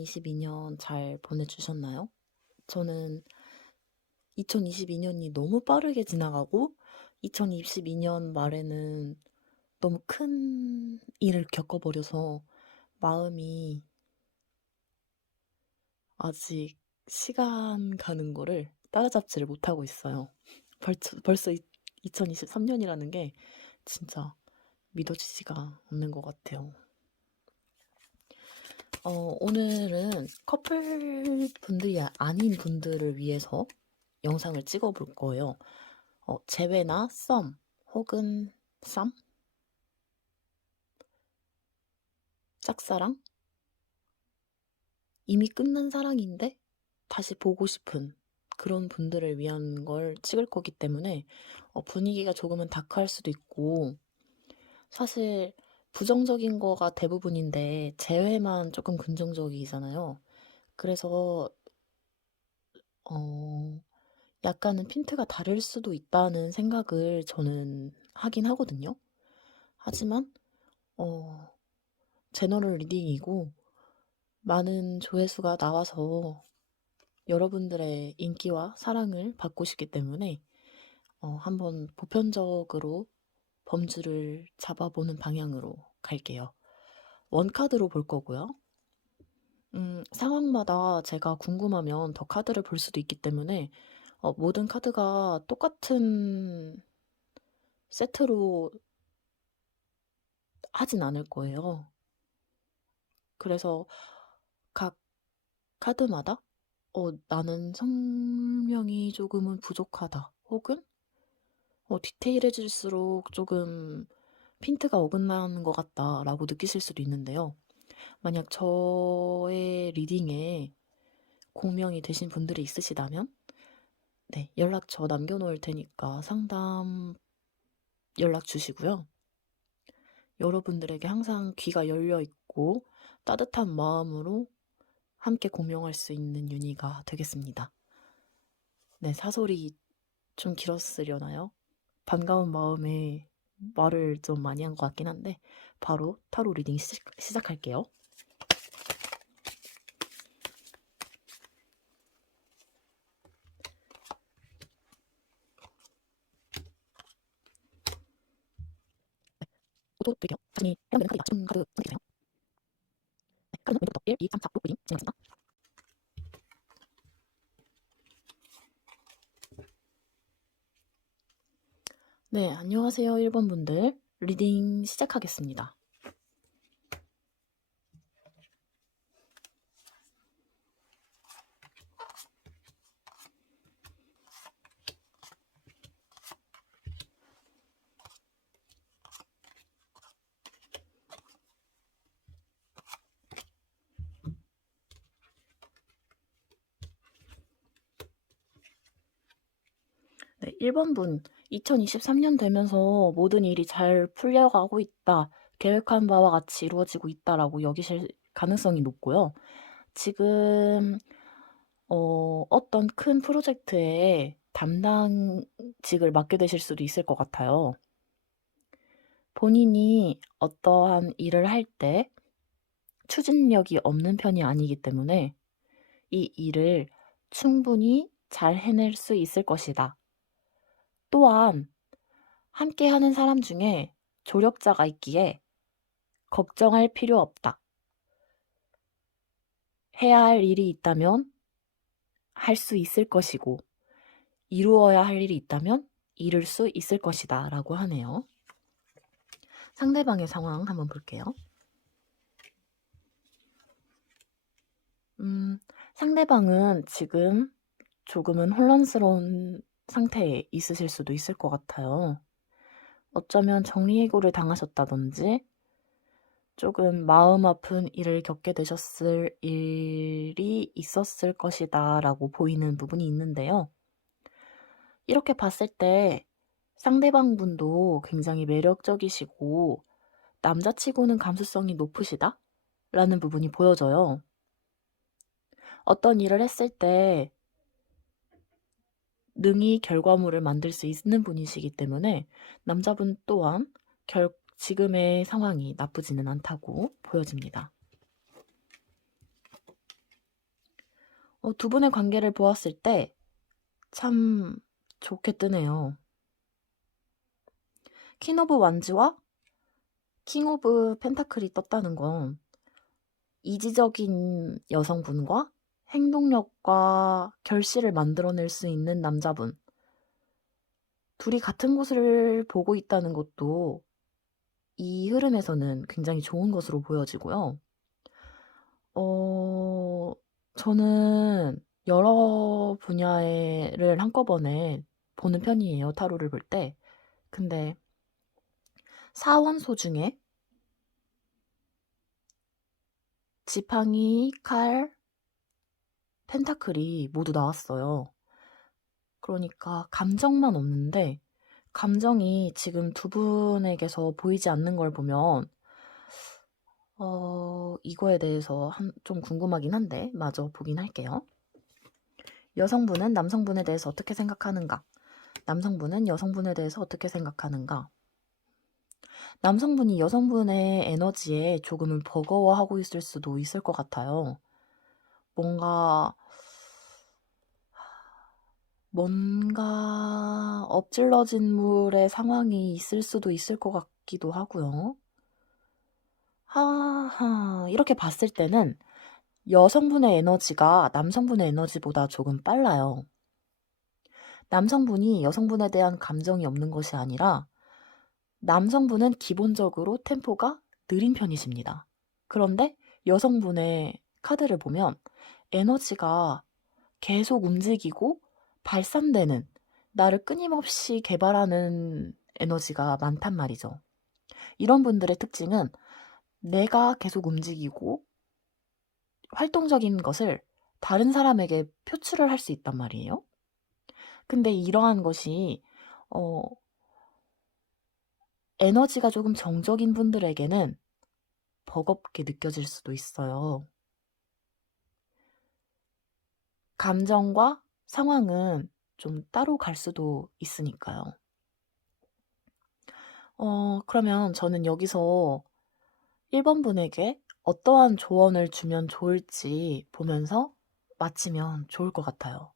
2022년 잘 보내주셨나요? 저는 2022년이 너무 빠르게 지나가고 2022년 말에는 너무 큰 일을 겪어버려서 마음이 아직 시간 가는 거를 따라잡지를 못하고 있어요. 벌써 2023년이라는 게 진짜 믿어지지가 않는 것 같아요. 오늘은 커플 분들이 아닌 분들을 위해서 영상을 찍어 볼 거예요. 재회나 썸 혹은 쌈? 짝사랑? 이미 끝난 사랑인데 다시 보고 싶은 그런 분들을 위한 걸 찍을 거기 때문에 분위기가 조금은 다크할 수도 있고, 사실 부정적인 거가 대부분인데 재회만 조금 긍정적이잖아요. 그래서 약간은 핀트가 다를 수도 있다는 생각을 저는 하긴 하거든요. 하지만 제너럴 리딩이고 많은 조회수가 나와서 여러분들의 인기와 사랑을 받고 싶기 때문에 한번 보편적으로 범주를 잡아보는 방향으로 갈게요. 원카드로 볼 거고요. 상황마다 제가 궁금하면 더 카드를 볼 수도 있기 때문에 모든 카드가 똑같은 세트로 하진 않을 거예요. 그래서 각 카드마다 나는 성명이 조금은 부족하다, 혹은 디테일해질수록 조금 핀트가 어긋나는 것 같다라고 느끼실 수도 있는데요. 만약 저의 리딩에 공명이 되신 분들이 있으시다면 네, 연락처 남겨놓을 테니까 상담 연락 주시고요. 여러분들에게 항상 귀가 열려 있고 따뜻한 마음으로 함께 공명할 수 있는 윤희가 되겠습니다. 네, 사설이 좀 길었으려나요? 반가운 마음에 말을 좀 많이 한 것 같긴 한데 바로 타로 리딩 시작할게요. 또 드릴게요. 자신이 해당되는 카드 맞춤 카드 선택해주세요. 네, 카드는 왼쪽부터 1, 2, 3, 4, 5 리딩 진행하겠습니다. 네, 안녕하세요 1번 분들. 리딩 시작하겠습니다. 네, 1번 분. 2023년 되면서 모든 일이 잘 풀려가고 있다. 계획한 바와 같이 이루어지고 있다라고 여기실 가능성이 높고요. 지금 어떤 큰 프로젝트에 담당직을 맡게 되실 수도 있을 것 같아요. 본인이 어떠한 일을 할 때 추진력이 없는 편이 아니기 때문에 이 일을 충분히 잘 해낼 수 있을 것이다. 또한 함께 하는 사람 중에 조력자가 있기에 걱정할 필요 없다. 해야 할 일이 있다면 할 수 있을 것이고, 이루어야 할 일이 있다면 이룰 수 있을 것이다 라고 하네요. 상대방의 상황 한번 볼게요. 상대방은 지금 조금은 혼란스러운 상태에 있으실 수도 있을 것 같아요. 어쩌면 정리해고를 당하셨다든지 조금 마음 아픈 일을 겪게 되셨을 일이 있었을 것이다 라고 보이는 부분이 있는데요. 이렇게 봤을 때 상대방 분도 굉장히 매력적이시고 남자치고는 감수성이 높으시다 라는 부분이 보여져요. 어떤 일을 했을 때 능히 결과물을 만들 수 있는 분이시기 때문에 남자분 또한 지금의 상황이 나쁘지는 않다고 보여집니다. 두 분의 관계를 보았을 때 참 좋게 뜨네요. 퀸 오브 완즈와 킹 오브 펜타클이 떴다는 건 이지적인 여성분과 행동력과 결실을 만들어낼 수 있는 남자분. 둘이 같은 곳을 보고 있다는 것도 이 흐름에서는 굉장히 좋은 것으로 보여지고요. 저는 여러 분야를 한꺼번에 보는 편이에요, 타로를 볼 때. 근데 사원소 중에 지팡이, 칼, 펜타클이 모두 나왔어요. 그러니까 감정만 없는데 감정이 지금 두 분에게서 보이지 않는 걸 보면 이거에 대해서 좀 궁금하긴 한데 마저 보긴 할게요. 여성분은 남성분에 대해서 어떻게 생각하는가? 남성분은 여성분에 대해서 어떻게 생각하는가? 남성분이 여성분의 에너지에 조금은 버거워하고 있을 수도 있을 것 같아요. 뭔가 엎질러진 물의 상황이 있을 수도 있을 것 같기도 하고요. 하하, 이렇게 봤을 때는 여성분의 에너지가 남성분의 에너지보다 조금 빨라요. 남성분이 여성분에 대한 감정이 없는 것이 아니라 남성분은 기본적으로 템포가 느린 편이십니다. 그런데 여성분의 카드를 보면 에너지가 계속 움직이고 발산되는, 나를 끊임없이 개발하는 에너지가 많단 말이죠. 이런 분들의 특징은 내가 계속 움직이고 활동적인 것을 다른 사람에게 표출을 할 수 있단 말이에요. 근데 이러한 것이 에너지가 조금 정적인 분들에게는 버겁게 느껴질 수도 있어요. 감정과 상황은 좀 따로 갈 수도 있으니까요. 그러면 저는 여기서 1번 분에게 어떠한 조언을 주면 좋을지 보면서 마치면 좋을 것 같아요.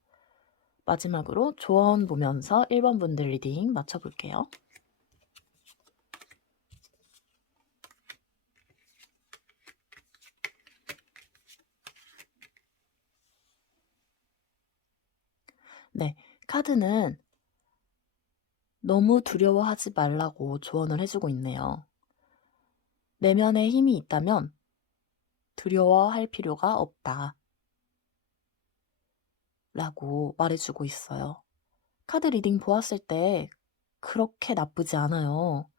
마지막으로 조언 보면서 1번 분들 리딩 맞춰볼게요. 네, 카드는 너무 두려워하지 말라고 조언을 해주고 있네요. 내면에 힘이 있다면 두려워할 필요가 없다 라고 말해주고 있어요. 카드 리딩 보았을 때 그렇게 나쁘지 않아요.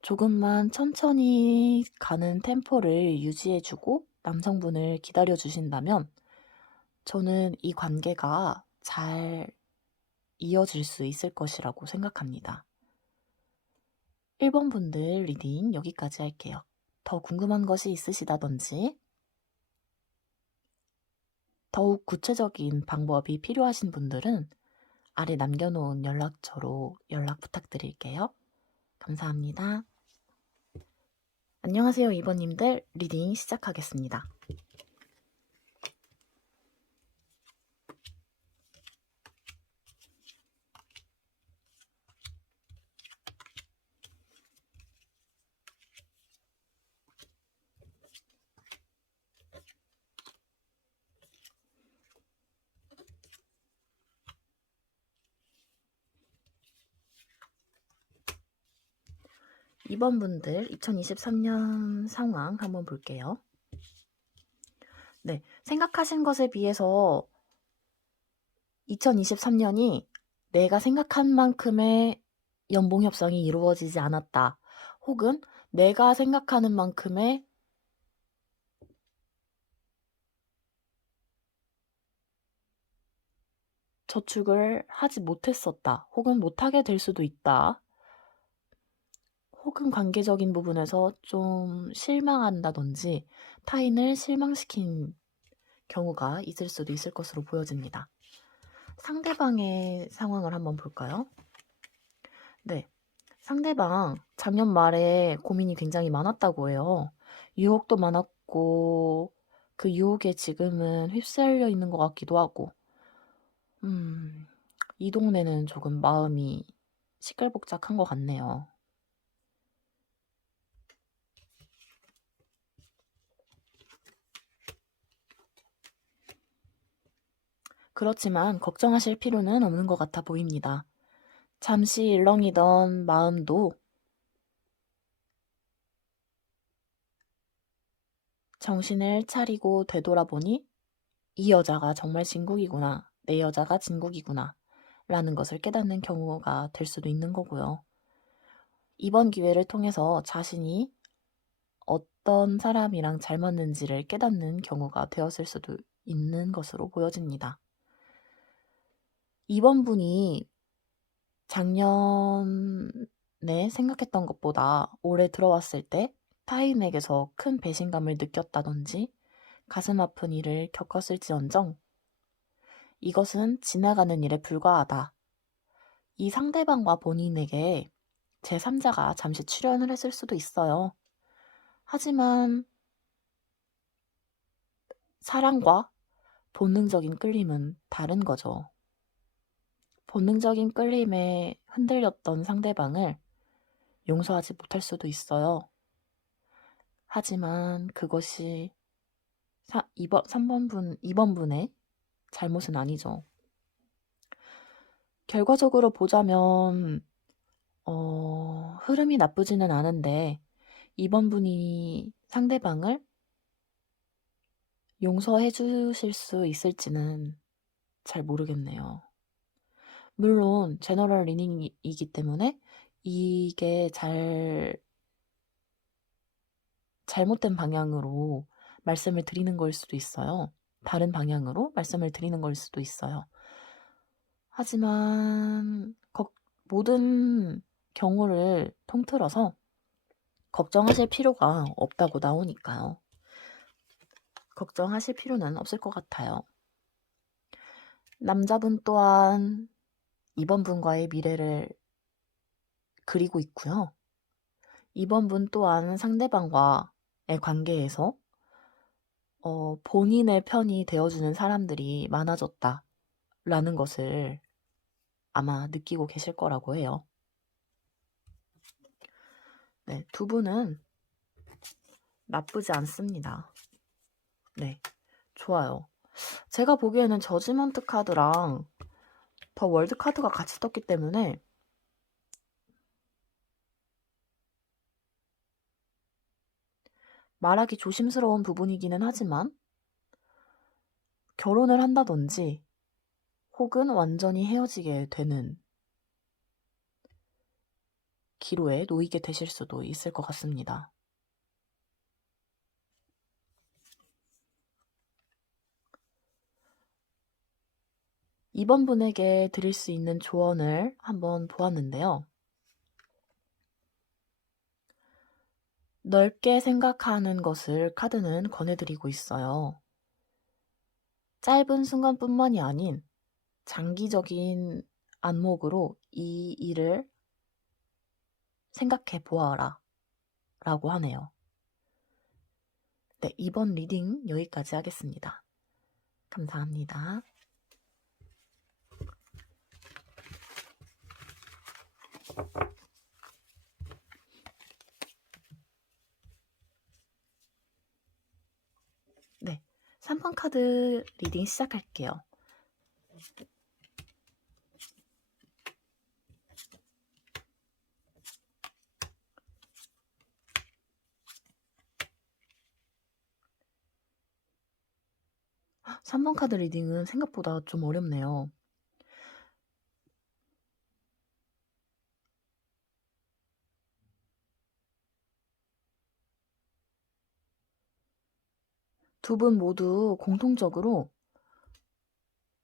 조금만 천천히 가는 템포를 유지해주고 남성분을 기다려주신다면 저는 이 관계가 잘 이어질 수 있을 것이라고 생각합니다. 1번 분들 리딩 여기까지 할게요. 더 궁금한 것이 있으시다든지 더욱 구체적인 방법이 필요하신 분들은 아래 남겨놓은 연락처로 연락 부탁드릴게요. 감사합니다. 안녕하세요, 2번님들 리딩 시작하겠습니다. 2번 분들 2023년 상황 한번 볼게요. 네, 생각하신 것에 비해서 2023년이 내가 생각한 만큼의 연봉 협상이 이루어지지 않았다. 혹은 내가 생각하는 만큼의 저축을 하지 못했었다. 혹은 못하게 될 수도 있다. 혹은 관계적인 부분에서 좀 실망한다든지 타인을 실망시킨 경우가 있을 수도 있을 것으로 보여집니다. 상대방의 상황을 한번 볼까요? 네, 상대방 작년 말에 고민이 굉장히 많았다고 해요. 유혹도 많았고 그 유혹에 지금은 휩쓸려 있는 것 같기도 하고, 이 동네는 조금 마음이 시끌벅적한 것 같네요. 그렇지만 걱정하실 필요는 없는 것 같아 보입니다. 잠시 일렁이던 마음도 정신을 차리고 되돌아보니 이 여자가 정말 진국이구나, 내 여자가 진국이구나 라는 것을 깨닫는 경우가 될 수도 있는 거고요. 이번 기회를 통해서 자신이 어떤 사람이랑 잘 맞는지를 깨닫는 경우가 되었을 수도 있는 것으로 보여집니다. 이번 분이 작년에 생각했던 것보다 올해 들어왔을 때 타인에게서 큰 배신감을 느꼈다든지 가슴 아픈 일을 겪었을지언정 이것은 지나가는 일에 불과하다. 이 상대방과 본인에게 제3자가 잠시 출연을 했을 수도 있어요. 하지만 사랑과 본능적인 끌림은 다른 거죠. 본능적인 끌림에 흔들렸던 상대방을 용서하지 못할 수도 있어요. 하지만 그것이 2번 분의 잘못은 아니죠. 결과적으로 보자면 흐름이 나쁘지는 않은데 2번 분이 상대방을 용서해 주실 수 있을지는 잘 모르겠네요. 물론 제너럴 리닝이기 때문에 이게 잘못된 방향으로 말씀을 드리는 걸 수도 있어요. 다른 방향으로 말씀을 드리는 걸 수도 있어요. 하지만 모든 경우를 통틀어서 걱정하실 필요가 없다고 나오니까요. 걱정하실 필요는 없을 것 같아요. 남자분 또한 이번 분과의 미래를 그리고 있고요. 이번 분 또한 상대방과의 관계에서 본인의 편이 되어주는 사람들이 많아졌다라는 것을 아마 느끼고 계실 거라고 해요. 네, 두 분은 나쁘지 않습니다. 네, 좋아요. 제가 보기에는 저지먼트 카드랑 더 월드 카드가 같이 떴기 때문에 말하기 조심스러운 부분이기는 하지만 결혼을 한다든지 혹은 완전히 헤어지게 되는 기로에 놓이게 되실 수도 있을 것 같습니다. 이번 분에게 드릴 수 있는 조언을 한번 보았는데요. 넓게 생각하는 것을 카드는 권해드리고 있어요. 짧은 순간뿐만이 아닌 장기적인 안목으로 이 일을 생각해 보아라 라고 하네요. 네, 이번 리딩 여기까지 하겠습니다. 감사합니다. 네, 3번 카드 리딩 시작할게요. 헉, 3번 카드 리딩은 생각보다 좀 어렵네요. 두 분 모두 공통적으로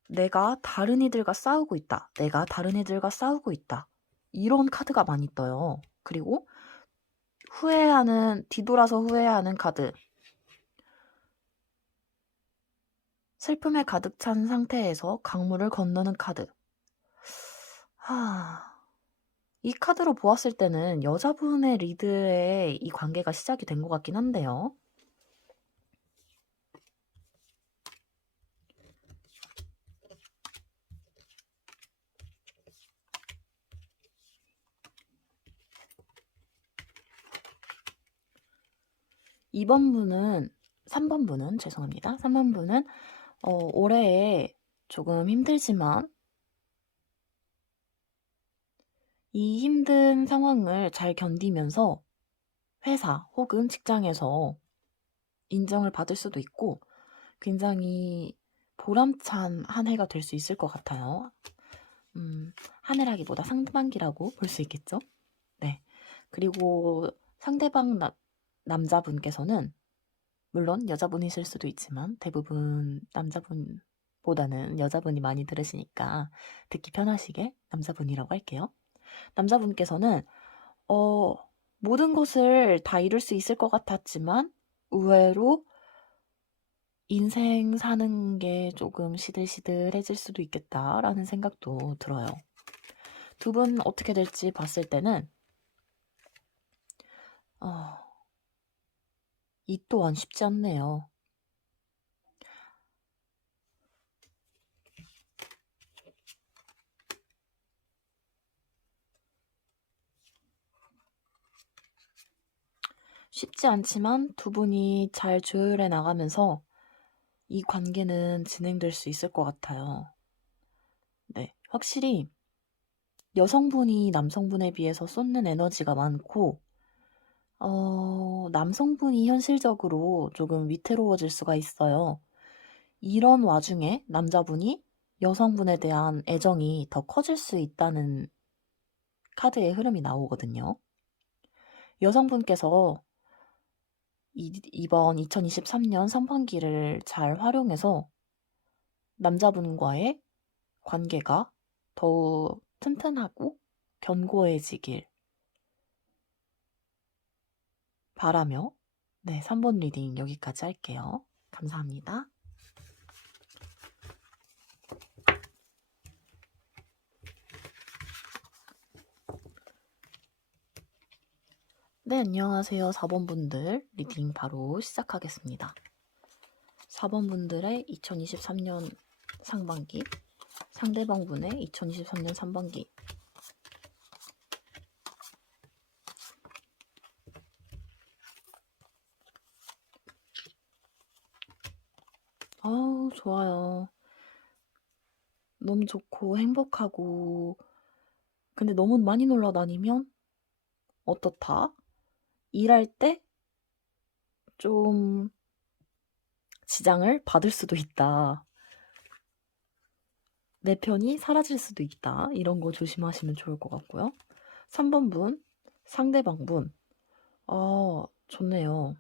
내가 다른 이들과 싸우고 있다. 내가 다른 애들과 싸우고 있다. 이런 카드가 많이 떠요. 그리고 뒤돌아서 후회하는 카드. 슬픔에 가득 찬 상태에서 강물을 건너는 카드. 이 카드로 보았을 때는 여자분의 리드에 이 관계가 시작이 된 것 같긴 한데요. 2번 분은, 3번 분은, 죄송합니다. 3번 분은, 올해에 조금 힘들지만, 이 힘든 상황을 잘 견디면서 회사 혹은 직장에서 인정을 받을 수도 있고, 굉장히 보람찬 한 해가 될 수 있을 것 같아요. 한 해라기보다 상반기라고 볼 수 있겠죠? 네. 그리고 상대방 남자분께서는, 물론 여자분이실 수도 있지만 대부분 남자분보다는 여자분이 많이 들으시니까 듣기 편하시게 남자분이라고 할게요. 남자분께서는 어, 모든 것을 다 이룰 수 있을 것 같았지만 의외로 인생 사는 게 조금 시들시들해질 수도 있겠다라는 생각도 들어요. 두 분 어떻게 될지 봤을 때는 이 또한 쉽지 않네요. 쉽지 않지만 두 분이 잘 조율해 나가면서 이 관계는 진행될 수 있을 것 같아요. 네, 확실히 여성분이 남성분에 비해서 쏟는 에너지가 많고, 남성분이 현실적으로 조금 위태로워질 수가 있어요. 이런 와중에 남자분이 여성분에 대한 애정이 더 커질 수 있다는 카드의 흐름이 나오거든요. 여성분께서 이번 2023년 상반기를 잘 활용해서 남자분과의 관계가 더욱 튼튼하고 견고해지길 바라며, 네, 3번 리딩 여기까지 할게요. 감사합니다. 네, 안녕하세요. 4번 분들 리딩 바로 시작하겠습니다. 4번 분들의 2023년 상반기, 상대방 분의 2023년 상반기. 아우, 좋아요. 너무 좋고 행복하고, 근데 너무 많이 놀러 다니면 어떻다? 일할 때 좀 지장을 받을 수도 있다. 내 편이 사라질 수도 있다. 이런 거 조심하시면 좋을 것 같고요. 3번 분, 상대방 분. 좋네요.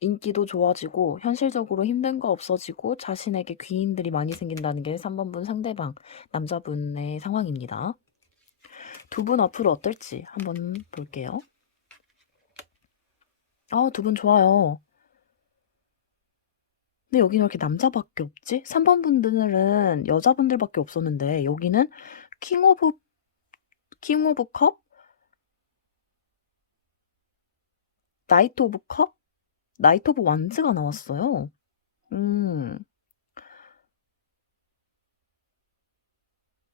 인기도 좋아지고 현실적으로 힘든 거 없어지고 자신에게 귀인들이 많이 생긴다는 게 3번 분 상대방 남자분의 상황입니다. 두 분 앞으로 어떨지 한번 볼게요. 두 분 좋아요. 근데 여기는 왜 이렇게 남자밖에 없지? 3번 분들은 여자분들밖에 없었는데 여기는 킹 오브 컵? 나이트 오브 컵? 나이트 오브 완즈가 나왔어요.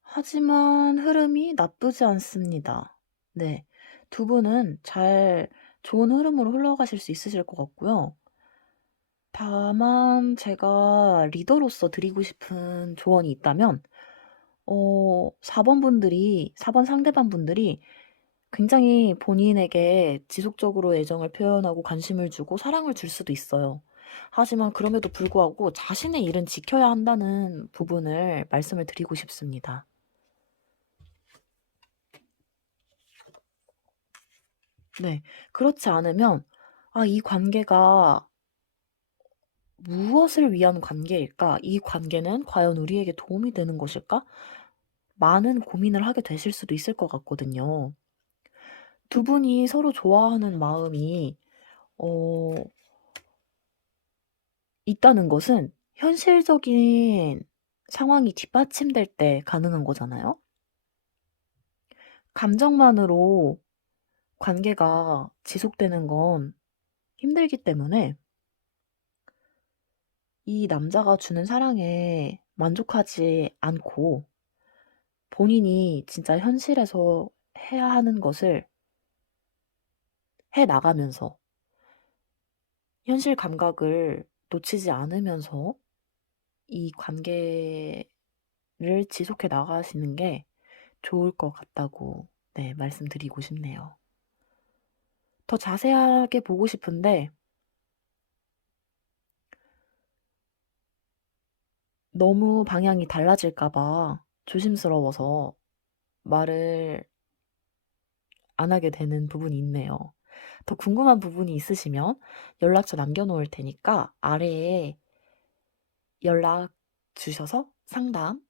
하지만 흐름이 나쁘지 않습니다. 네. 두 분은 좋은 흐름으로 흘러가실 수 있으실 것 같고요. 다만 제가 리더로서 드리고 싶은 조언이 있다면, 4번 상대방 분들이 굉장히 본인에게 지속적으로 애정을 표현하고 관심을 주고 사랑을 줄 수도 있어요. 하지만 그럼에도 불구하고 자신의 일은 지켜야 한다는 부분을 말씀을 드리고 싶습니다. 네. 그렇지 않으면, 이 관계가 무엇을 위한 관계일까? 이 관계는 과연 우리에게 도움이 되는 것일까? 많은 고민을 하게 되실 수도 있을 것 같거든요. 두 분이 서로 좋아하는 마음이, 어, 있다는 것은 현실적인 상황이 뒷받침될 때 가능한 거잖아요? 감정만으로 관계가 지속되는 건 힘들기 때문에 이 남자가 주는 사랑에 만족하지 않고 본인이 진짜 현실에서 해야 하는 것을 해 나가면서 현실 감각을 놓치지 않으면서 이 관계를 지속해 나가시는 게 좋을 것 같다고 네, 말씀드리고 싶네요. 더 자세하게 보고 싶은데 너무 방향이 달라질까 봐 조심스러워서 말을 안 하게 되는 부분이 있네요. 더 궁금한 부분이 있으시면 연락처 남겨놓을 테니까 아래에 연락 주셔서 상담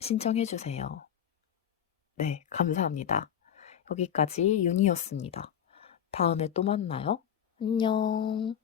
신청해 주세요. 네, 감사합니다. 여기까지 윤희였습니다. 다음에 또 만나요. 안녕.